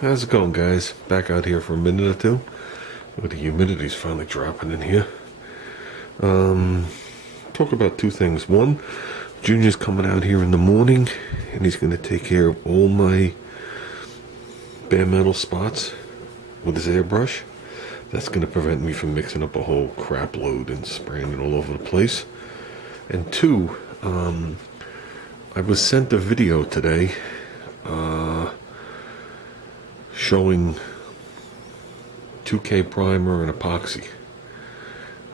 How's it going, guys? Back out here for a minute or two. Well, the humidity's finally dropping in here. Talk about two things. One, Junior's coming out here in the morning, and he's going to take care of all my bare metal spots with his airbrush. That's going to prevent me from mixing up a whole crap load and spraying it all over the place. And two, I was sent a video today showing 2K primer and epoxy.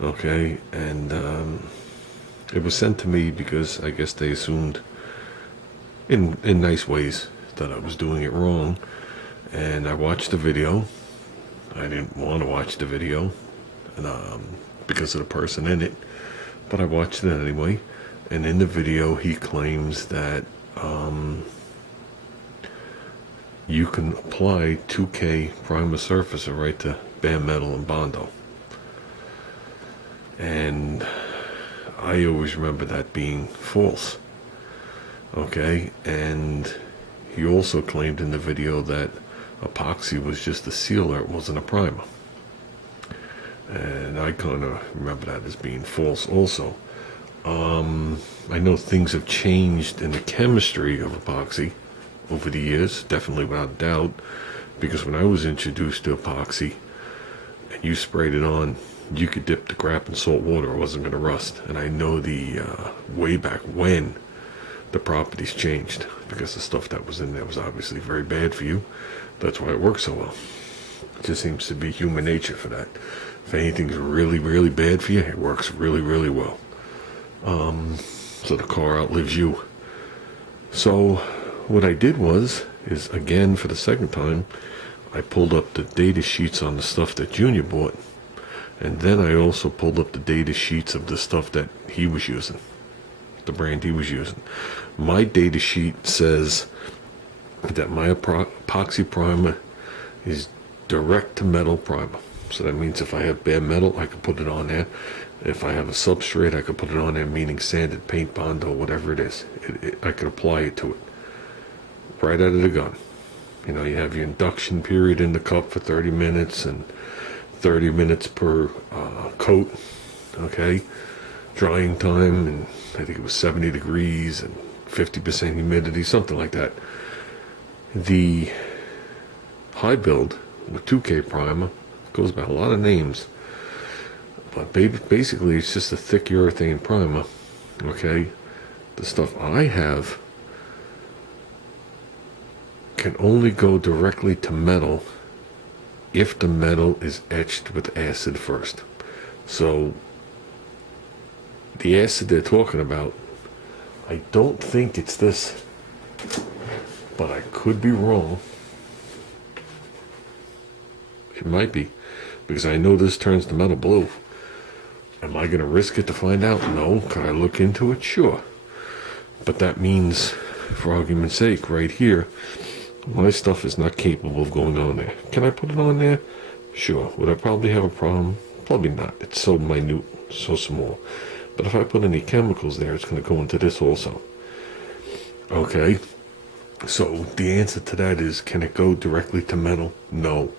Okay, and it was sent to me because I guess they assumed in nice ways that I was doing it wrong. And I watched the video. I didn't want to watch the video because of the person in it, but I watched it anyway. And in the video he claims that you can apply 2K primer surfacer right to bare metal and Bondo. And I always remember that being false. Okay, and he also claimed in the video that epoxy was just a sealer, it wasn't a primer. And I kind of remember that as being false also. I know things have changed in the chemistry of epoxy over the years, definitely without doubt, because when I was introduced to epoxy and you sprayed it on, you could dip the crap in salt water, it wasn't going to rust. And I know the way back when the properties changed, because the stuff that was in there was obviously very bad for you. That's why it works so well. It just seems to be human nature for that. If anything's really, really bad for you, it works really, really well. So the car outlives you. So what I did is again, for the second time, I pulled up the data sheets on the stuff that Junior bought. And then I also pulled up the data sheets of the stuff that he was using, the brand he was using. My data sheet says that my epoxy primer is direct to metal primer. So that means if I have bare metal, I can put it on there. If I have a substrate, I could put it on there, meaning sanded paint, Bondo, whatever it is. I could apply it to it right out of the gun. You know, you have your induction period in the cup for 30 minutes and 30 minutes per coat. Okay, drying time, and I think it was 70 degrees and 50% humidity, something like that. The high build with 2K primer goes by a lot of names, but basically it's just a thick urethane primer. Okay, the stuff I have can only go directly to metal if the metal is etched with acid first. So the acid they're talking about, I don't think it's this, but I could be wrong. It might be, because I know this turns the metal blue. Am I going to risk it to find out? No. Can I look into it? Sure. But that means, for argument's sake, right here, my stuff is not capable of going on there. Can I put it on there? Sure. Would I probably have a problem? Probably not. It's so minute, so small. But if I put any chemicals there, it's going to go into this also. Okay. So the answer to that is, can it go directly to metal? No.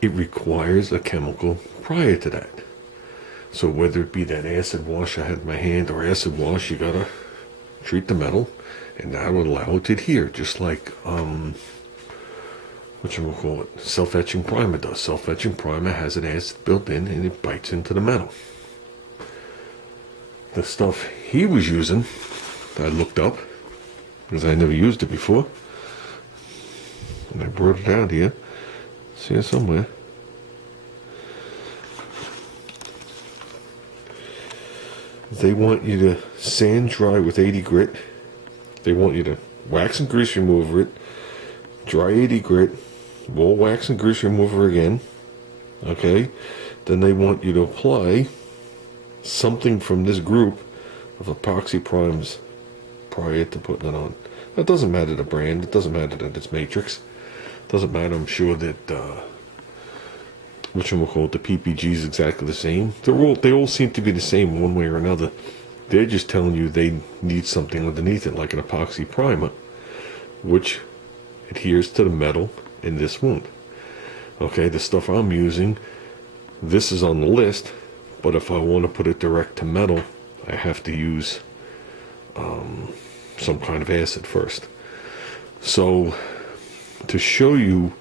It requires a chemical prior to that. So whether it be that acid wash I had in my hand or acid wash, you gotta treat the metal, and that will allow it to adhere, just like self-etching primer does. Self-etching primer has an acid built in, and it bites into the metal. The stuff he was using, I looked up because I never used it before, and I brought it out here. See it somewhere. They want you to sand dry with 80 grit. They want you to wax and grease remover it, dry 80 grit, more wax and grease remover again. Okay? Then they want you to apply something from this group of epoxy primes prior to putting it on. That doesn't matter the brand. It doesn't matter that it's matrix. Doesn't matter, I'm sure that the PPG is exactly the same. They all seem to be the same one way or another. They're just telling you they need something underneath it, like an epoxy primer, which adheres to the metal and this won't. Okay, the stuff I'm using, this is on the list, but if I want to put it direct to metal, I have to use some kind of acid first. So to show you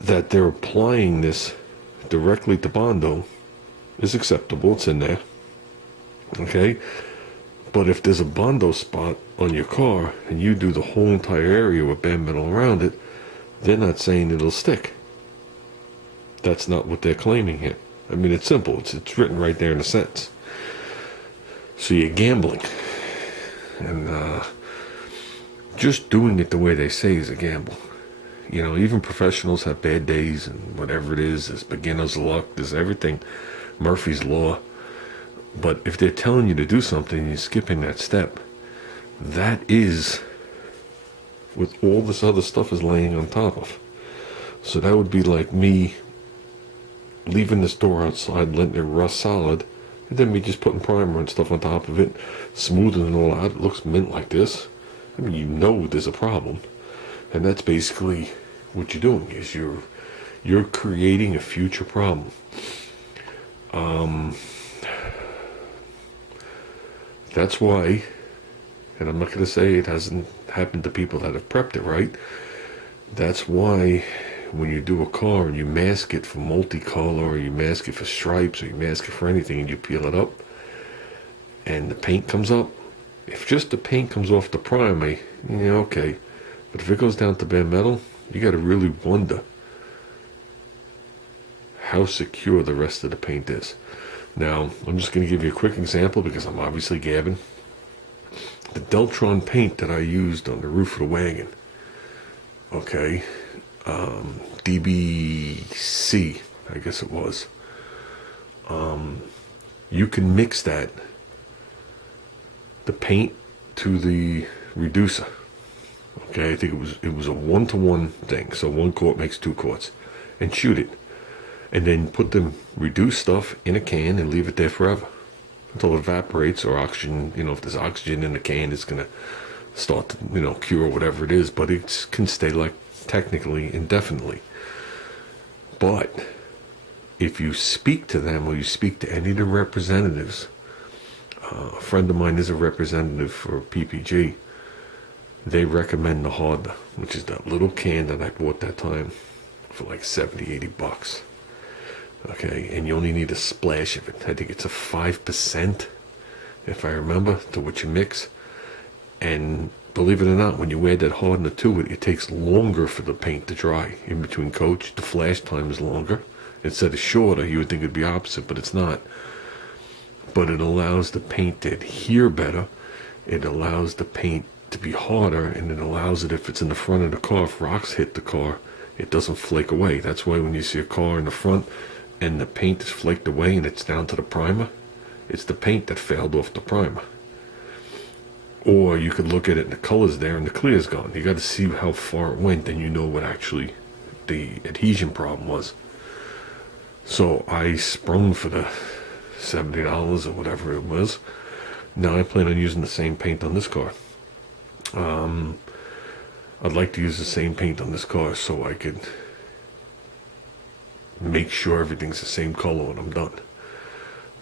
that they're applying this directly to Bondo is acceptable, it's in there. Okay, but if there's a Bondo spot on your car and you do the whole entire area with bare metal around it, they're not saying it'll stick. That's not what they're claiming here. I mean, it's simple. It's written right there in the sentence. So you're gambling. And just doing it the way they say is a gamble. You know, even professionals have bad days and whatever it is. There's beginner's luck. There's everything. Murphy's Law. But if they're telling you to do something and you're skipping that step, that is what all this other stuff is laying on top of. So that would be like me leaving this door outside, letting it rust solid, and then me just putting primer and stuff on top of it, smoothing it all out. It looks mint like this. I mean, you know there's a problem. And that's basically what you're doing, is you're creating a future problem. That's why, and I'm not going to say it hasn't happened to people that have prepped it right. That's why when you do a car and you mask it for multicolor, or you mask it for stripes, or you mask it for anything, and you peel it up and the paint comes up, if just the paint comes off the primer, yeah, okay. But if it goes down to bare metal, you got to really wonder how secure the rest of the paint is. Now, I'm just going to give you a quick example because I'm obviously gabbing. The Deltron paint that I used on the roof of the wagon, okay, DBC, I guess it was. You can mix that, the paint to the reducer. Okay, I think it was a 1-to-1 thing. So 1 quart makes 2 quarts, and shoot it, and then put the reduced stuff in a can and leave it there forever until it evaporates, or oxygen. You know, if there's oxygen in the can, it's gonna start to, you know, cure whatever it is. But it can stay like technically indefinitely. But if you speak to them, or you speak to any of the representatives, a friend of mine is a representative for PPG. They recommend the hardener, which is that little can that I bought that time for like 70, 80 bucks. Okay, and you only need a splash of it. I think it's a 5%, if I remember, to what you mix. And believe it or not, when you add that hardener to it, it takes longer for the paint to dry. In between coats, the flash time is longer. Instead of shorter, you would think it'd be opposite, but it's not. But it allows the paint to adhere better. It allows the paint to be harder, and it allows it, if it's in the front of the car, if rocks hit the car, it doesn't flake away. That's why when you see a car in the front and the paint is flaked away and it's down to the primer, it's the paint that failed off the primer. Or you could look at it and the color's there and the clear's gone. You got to see how far it went, and you know what actually the adhesion problem was. So I sprung for the $70 or whatever it was. Now I plan on using the same paint on this car. I'd like to use the same paint on this car so I could make sure everything's the same color when I'm done.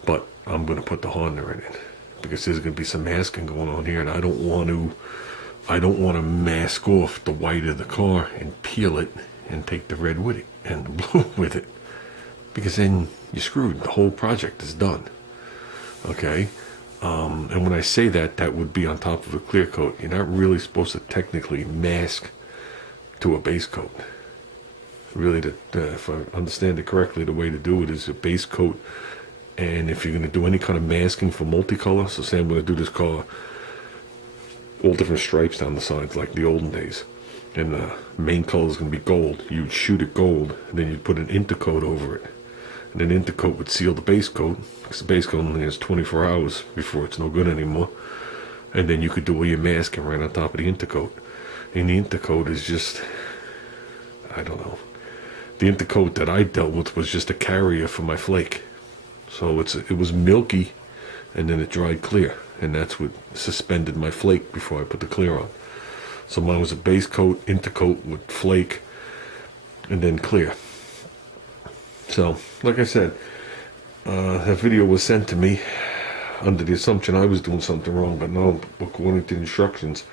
But I'm going to put the hardener in it because there's going to be some masking going on here, and I don't want to mask off the white of the car and peel it and take the red with it and the blue with it, because then you're screwed. The whole project is done. Okay. And when I say that, that would be on top of a clear coat. You're not really supposed to technically mask to a base coat. Really, if I understand it correctly, the way to do it is a base coat. And if you're going to do any kind of masking for multicolor, so say I'm going to do this car all different stripes down the sides like the olden days, and the main color is going to be gold, you'd shoot it gold, and then you'd put an intercoat over it. And an intercoat would seal the base coat, because the base coat only has 24 hours before it's no good anymore. And then you could do all your masking right on top of the intercoat. And the intercoat is just, I don't know. The intercoat that I dealt with was just a carrier for my flake. So it was milky, and then it dried clear. And that's what suspended my flake before I put the clear on. So mine was a base coat, intercoat with flake, and then clear. So, like I said, that video was sent to me under the assumption I was doing something wrong, but no, according to the instructions,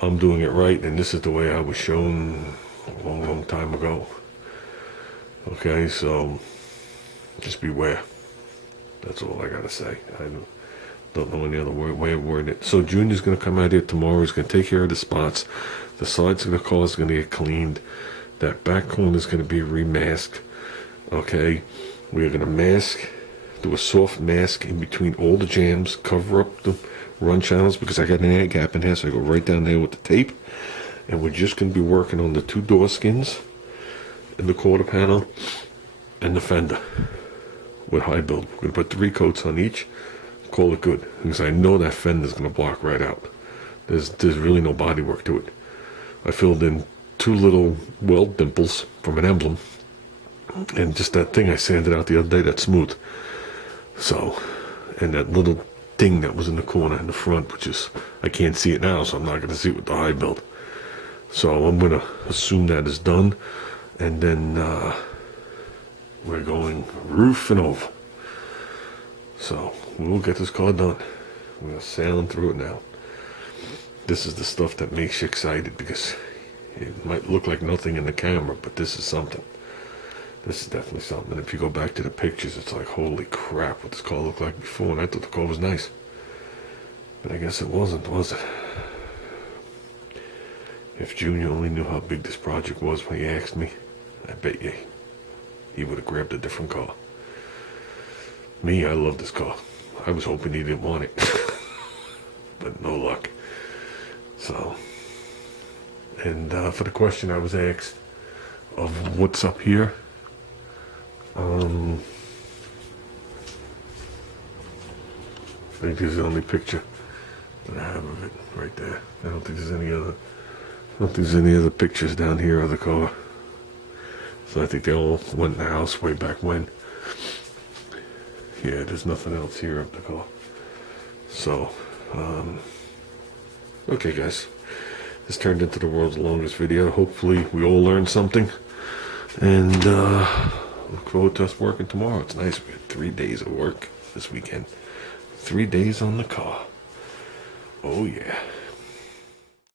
I'm doing it right, and this is the way I was shown a long, long time ago. Okay, so just beware. That's all I gotta say. I don't know any other way of wording it. So Junior's gonna come out here tomorrow. He's gonna take care of the spots. The sides of the car is gonna get cleaned. That back corner is gonna be remasked. Okay, we're gonna mask, do a soft mask in between all the jams, cover up the run channels because I got an air gap in here, so I go right down there with the tape. And we're just gonna be working on the 2 door skins and the quarter panel and the fender with high build. We're gonna put 3 coats on each, call it good, because I know that fender's gonna block right out. There's really no body work to it. I filled in 2 little weld dimples from an emblem, and just that thing I sanded out the other day, that's smooth. So, and that little thing that was in the corner in the front, which is, I can't see it now, so I'm not gonna see it with the high build. So I'm gonna assume that is done, and then we're going roof and over. So we'll get this car done. We're sailing through it now. This is the stuff that makes you excited, because it might look like nothing in the camera, but this is something. This is definitely something. And if you go back to the pictures, it's like, holy crap, what this car looked like before. And I thought the car was nice, but I guess it wasn't, was it? If Junior only knew how big this project was when he asked me, I bet you he would have grabbed a different car. Me, I love this car. I was hoping he didn't want it, but no luck. So, and for the question I was asked of what's up here, I think this is the only picture that I have of it right there. I don't think there's any other pictures down here of the car. So I think they all went in the house way back when. Yeah, there's nothing else here of the car. So, okay guys. This turned into the world's longest video. Hopefully we all learned something. And look forward to us working tomorrow. It's nice. We had 3 days of work this weekend. 3 days on the car. Oh yeah.